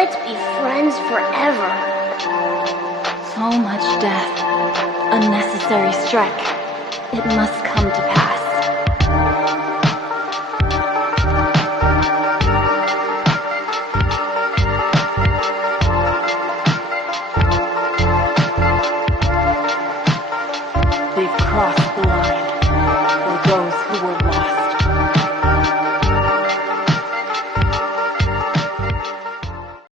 let's be friends forever. So much death, unnecessary strife. It must come to pass.